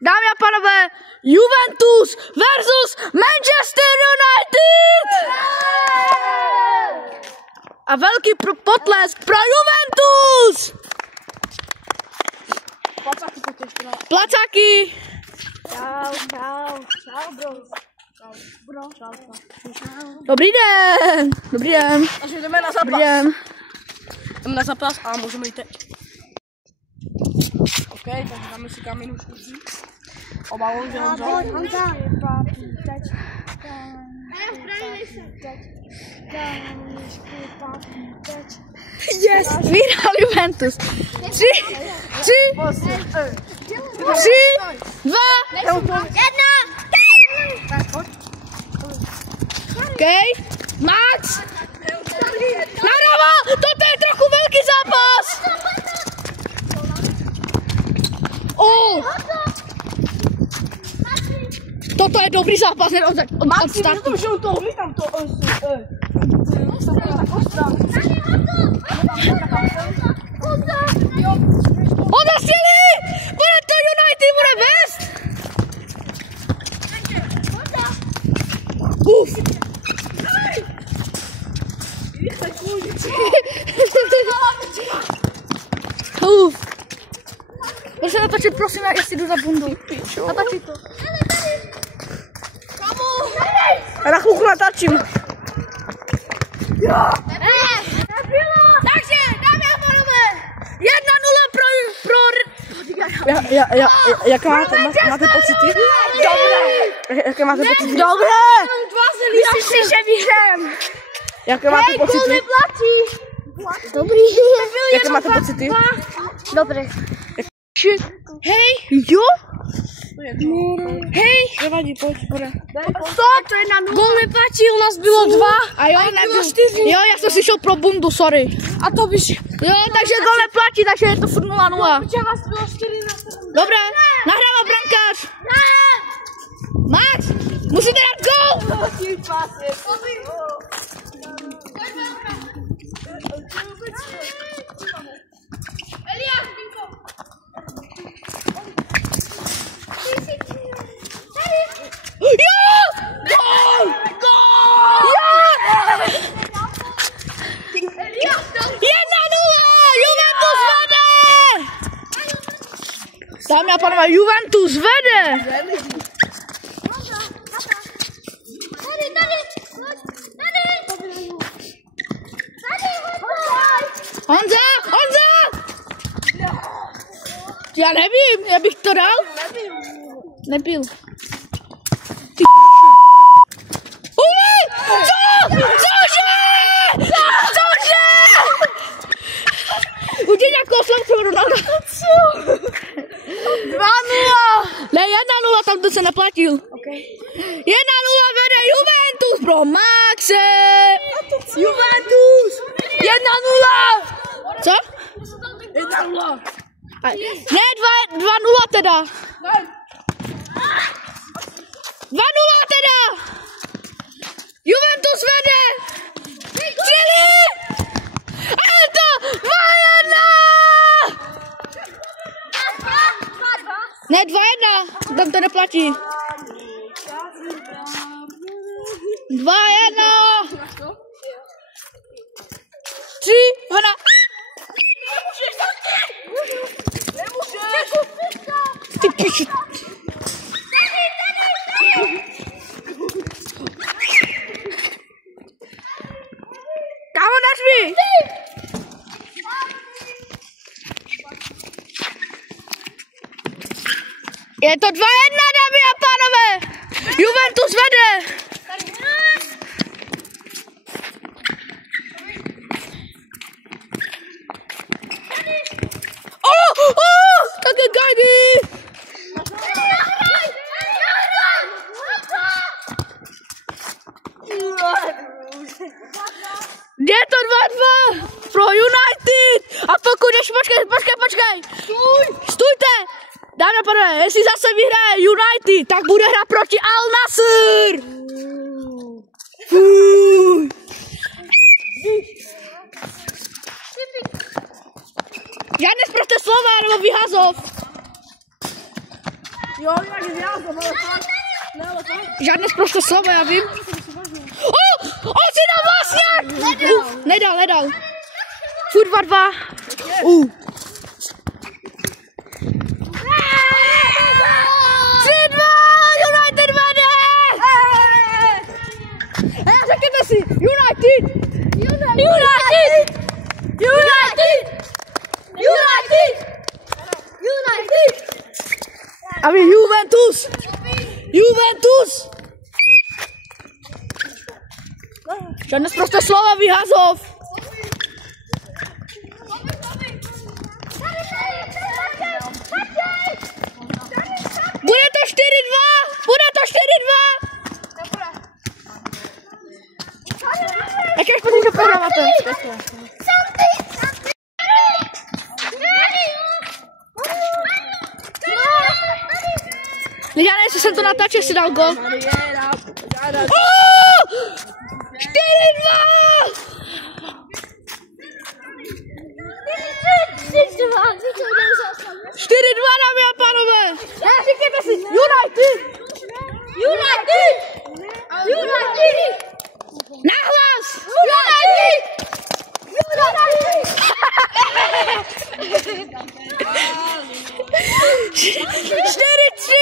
Dámy a pánové, Juventus versus Manchester United! A velký potlesk pro Juventus! Placáky! Čau, bro. Čau. Dobrý den! Dobrý den! Takže jdeme na zápas. Dobrý den! Jdeme na zápas a můžeme jít teď. OK, takže dáme si kaminu škůdří. Obavou, že Honza. Yes! Vyhrál Juventus! 3, 2, 1! OK, Max! Nahrává! Toto je trochu velký zápas! Toto je dobrý zápas, ne od startu. Honza střelí! Bude to United, bude vést! Uf! Uf! Můžu natočit, prosím, já si jdu za bundu. Natočí to. Já na chvilku natáčím. Takže, dámy a pánové, 1-0 pro... Jak máte pocity? Dobré. Jaké máte pocity? Dobré! Myslím si, že vyhrám. Jaké máte pocity? Dobrý. Jaké máte pocity? Dobré. Hej, jo? Hej! Nevadí, pojď. Stop! Gol neplatí, u nás bylo 2. A jo, nebylo 4. Jo, já jsem si šel pro bundu, sorry. A to víš. Jo, takže gol neplatí, takže je to furt 0-0. Dobré, nahrává brankář. Max, musíte dát gol! Dámy a pánové, Juventus vede! Honza! Já nevím, já bych to dal? Nebyl. Ty Cože? Udělej nějakou slavcu Ronalda. 2-0! Ne, 1-0, tam to se neplatil. Okay. 1-0 vede Juventus pro Maxe! Juventus! 1-0! Co? 1-0. Ne, 2-0 teda. 2-0 teda! Juventus vede! Střelí! A je to 2-1! Ne, 2-1, tam to neplatí. 2-1! 3, 2, ty piči. Kámo, nařvi! Je to 2-1, dámy a pánové! Juventus vede! Tak je Gagi! Je to 2-2 pro United! A pokud ještě počkej! Stůjte! Dámy a pánové, jestli zase vyhraje United, tak bude hrát proti Al Nassr! Žádné sprosté slova nebo vyhazov. Jo, jinak je vyjázd, ale fakt. Ne, ale fakt. Žádné zprosté slovo, já vím. On si dal vlastňák! Nedal. Furt 2-2. 3-2, United vede! Hej, řekněte si, United! A vy Juventus! Žádné zprosté slova, Vyhazov! Bude to 4-2! Jaké špatně, že prohráváte? Nežádnej, jestli jsem to natáčel, jestli dal gol. 4-2! 4-2, dámy a pánové! Říkejte si, United! Nahlas! United! 4-3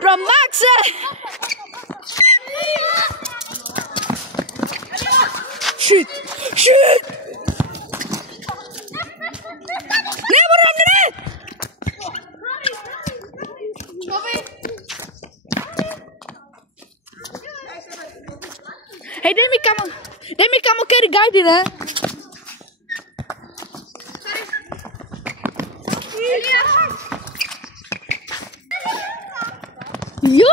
pro Maxe! Shit! Hej, dej mi kamo carry guide, ne? Jo?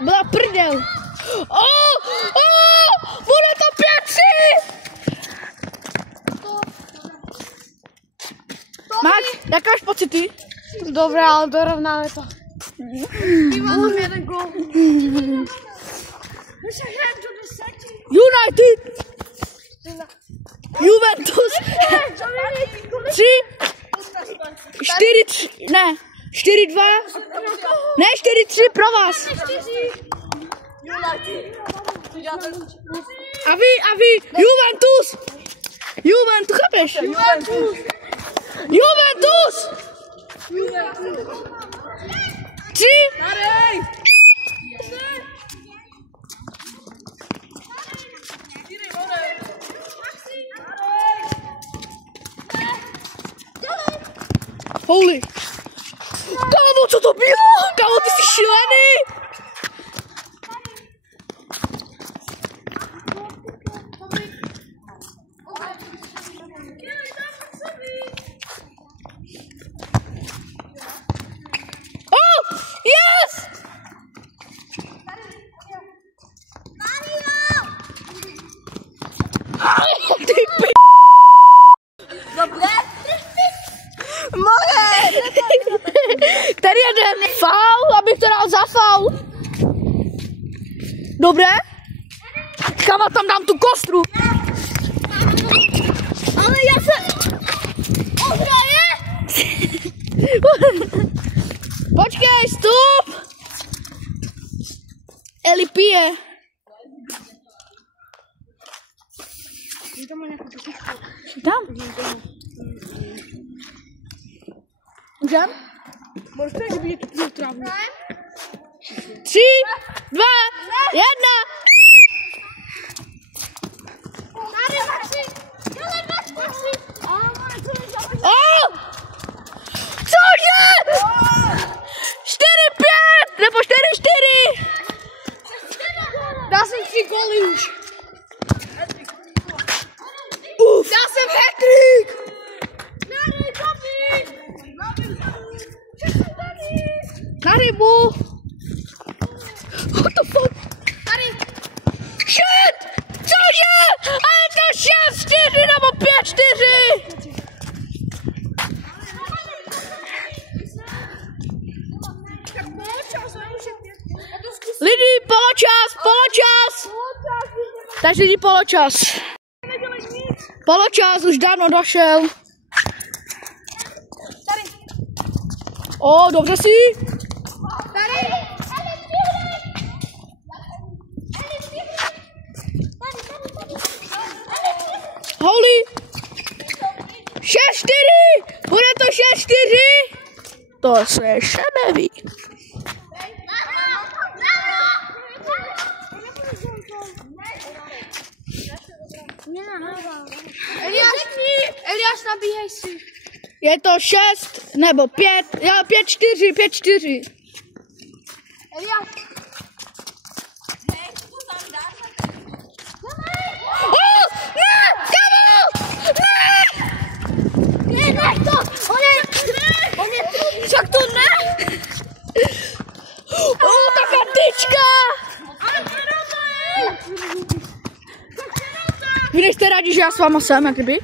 Byla prdel. Bude to 5-3. Max, jak máš pocity? Dobré, ale dorovnáme to. Mám jeden gol. United! Juventus! 3, 4-3, ne, 4-2, ne, 4-3 pro vás. A vy, Juventus, chápeš? Juventus! 3, holy! Kámo, co to bylo? Kámo, ty jsi šílený! Oh! Yes! Ty p***! Tady jeden faul, abych to dal za faul. Dobré? Kam tam dám tu kostru? Ale já se... Ohraje! Počkej, stop! Eli pije. Tam? Můžem? Možná, že by je tu trávu. 3, 2, 1. Cože? 4-5 nebo 4-4. Dal jsem 3 góly už. Dal jsem hat-trick. Na rybu. What the fuck? Shit! Cože? A je to 6-4 nebo 5-4. Lidi, poločas. Takže lidi, poločas, už dávno došel. O, dobře si. Holy. 6-4. Bude to 6-4. To se ještě neví. Eliáš, nabíhej si. Je to 6 nebo 5, jo 5-4, 5-4. Eliáš. Však to ne! Ta kartička! Vy nejste rádi, že já s váma jsem, jak kdyby?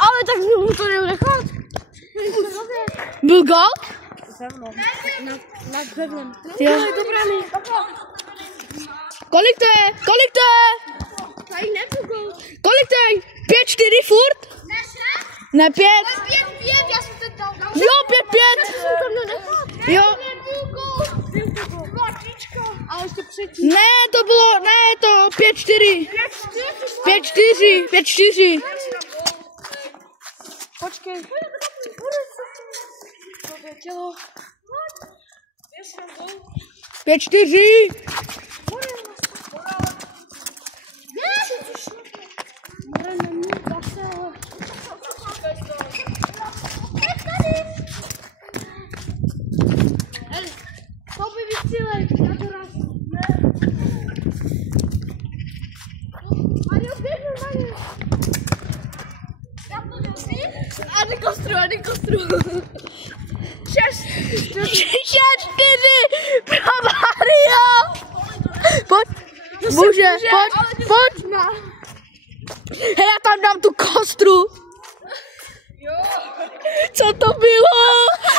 Ale tak mu to nechat. Byl gol? Nad břevnem. Jo. Do brány. Kolik to je? Kolik to je? Tady nebyl gol. Kolik to je? 5-4 furt? Ne 5. 5-5, já jsem to dal. Jo, 5-5. Jo. Ale ještě předtím. Ne, to bylo, ne, to 5-4. 5-4, 5-4. Počkej. Tělo. 5-4. Pojď, může, pojď. Hej, já tam dám tu kostru. Co to bylo?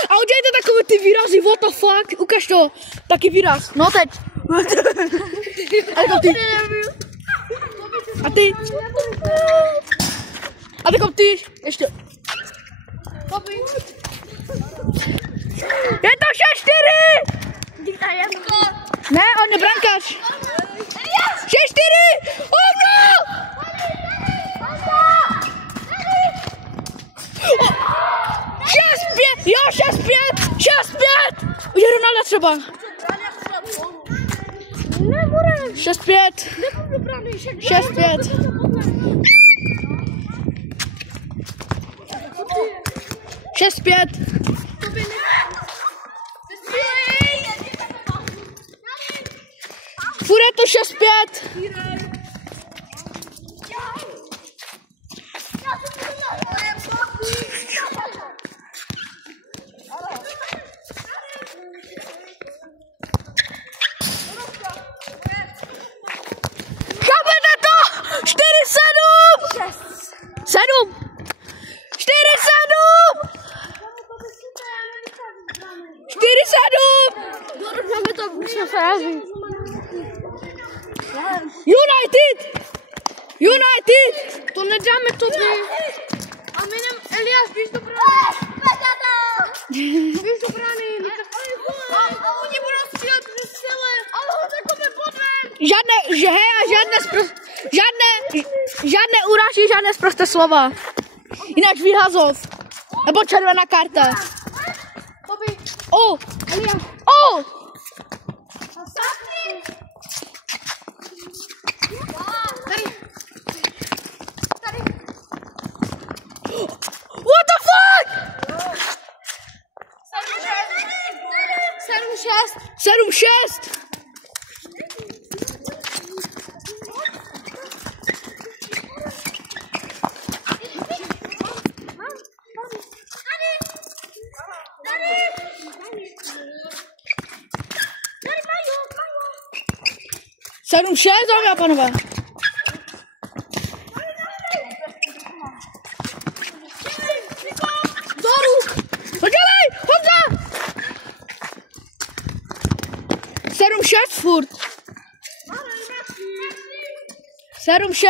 A udělejte takové ty výrazy, what the fuck, ukaž to. Taky výraz, no teď. A ty. A ty. A tak ty, ještě. Je to 6-4! Ne, on je brankář. 6-4! Ono! 6-5! Jo, 6-5! 6-5! Udělej Ronalda třeba. 6-5. 6-5. 6-5. Furt je to 6-5. Chápete to? 4-7. 7. 4-7. 4-7. United! To nedáme tobě. A jmenem Eliáš, běž do brány. Běž do brány. A oni budou střílet přes celé. Ale ho takové podvem. Žádné urážky, žádné sprosté slova. Jinak vyhazov. Nebo červená karta. O! Eliáš. O! What the fuck? 7-6. Sedm šest, dámy a pánové. Honza! 7-6 furt. 7-6.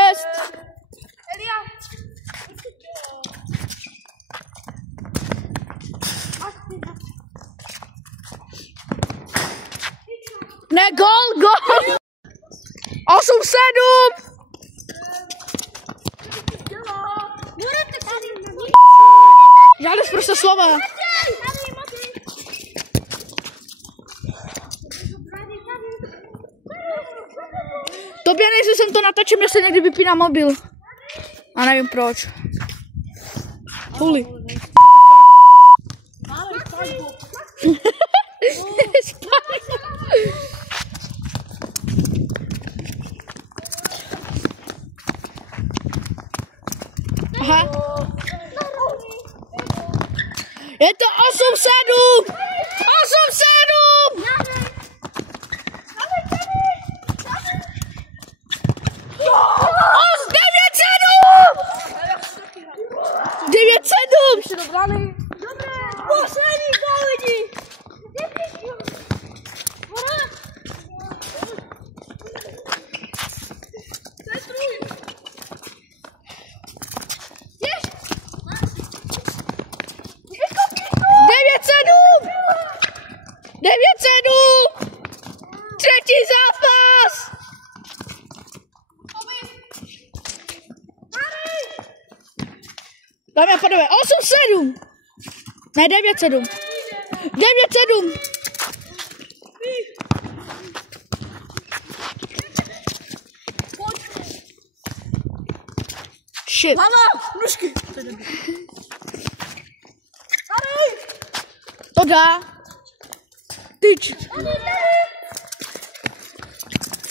Ne, gol! 8-7. Žádné prostě slova. Tobě než jsem to natačím, že se někdy vypíná mobil. A nevím proč. Huli. Aha. Je to 8-7! 9-7! Dobré! Poslední gól lidi! Třetí zápas! Dámy a pánové, 8-7! Ne, 9-7. 9-7! Shit. Hlava! Nůžky! To dá. Tyč.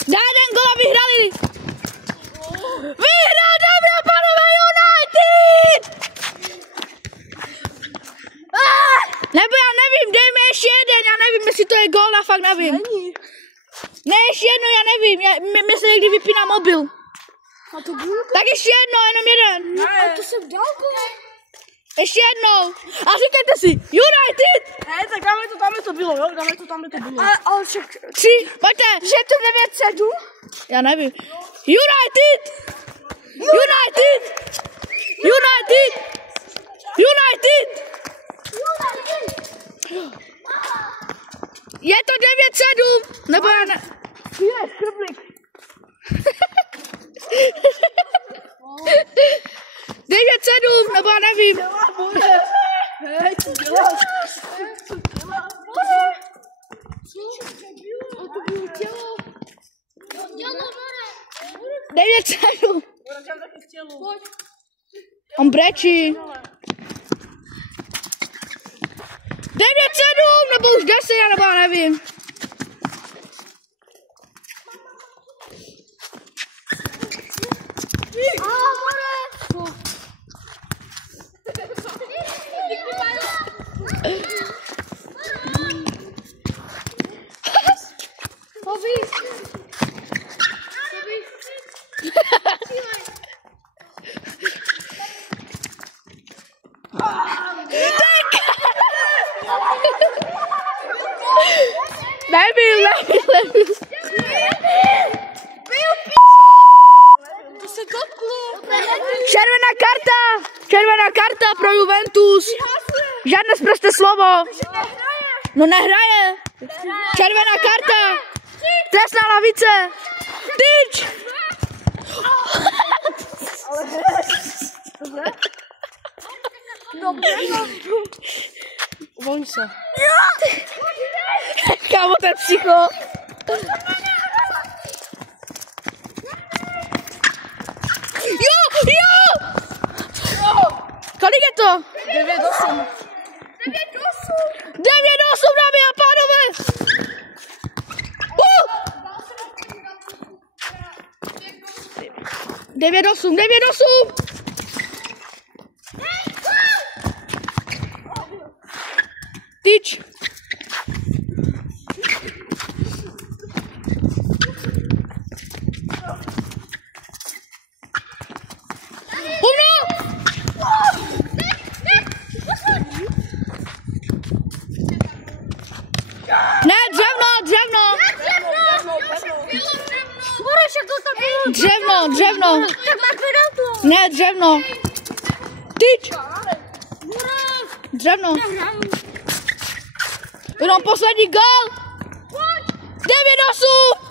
Dá jeden gol a vyhrali. Vyhrál, dámy a pánové, United! Nebo já nevím, dejme ještě jeden, já nevím, jestli to je gol, já fakt nevím. Není. Ne, ještě jedno, já nevím, mě se někdy vypíná mobil. A to bylo? Tak ještě jedno, jenom jeden. Ne. A to jsem dal gol. Ještě jednou. A říkejte si, United! Ne, tak dáme to bylo, jo? Dáme to bylo. Ale však... 3, pojďte. Že je to 9-7? Já nevím. United! United! United! United! Je to 9-7! Nebo já ne... Je, skrblik. 9-7, nebo já nevím. Hej, co děláš? To bylo tělo. 9-7. On brečí. 9-7, nebo už 10, nebo já nevím. Nevím. To se dotklo. Červená karta pro Juventus. Žádné sprosté slovo. No nehraje. Červená karta. Trestná lavice. Tyč. Uvolň se. Kámo, ten psycho. Jo! Kolik je to? 9-8. 9-8, dámy a pánové. 9-8. Tyč. Ne, dřevno. Dřevno. Ne, dřevno. Tyč. Dřevno. Jenom poslední gol. 9-8.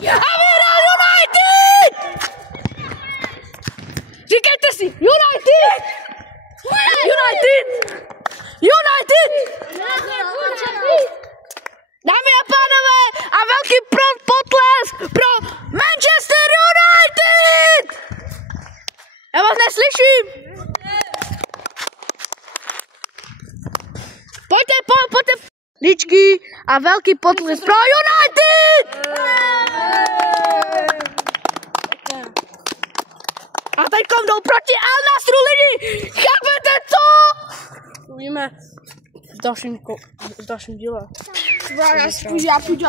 A vyhrál United! United! Dámy a pánové, a velký potlesk pro Manchester United! Já vás neslyším. Pojďte. Ličky a velký potlesk pro United! A teď jdou proti Al Nassru lidi! Chápete co? Uvidíme v dalším díle. Já půjdu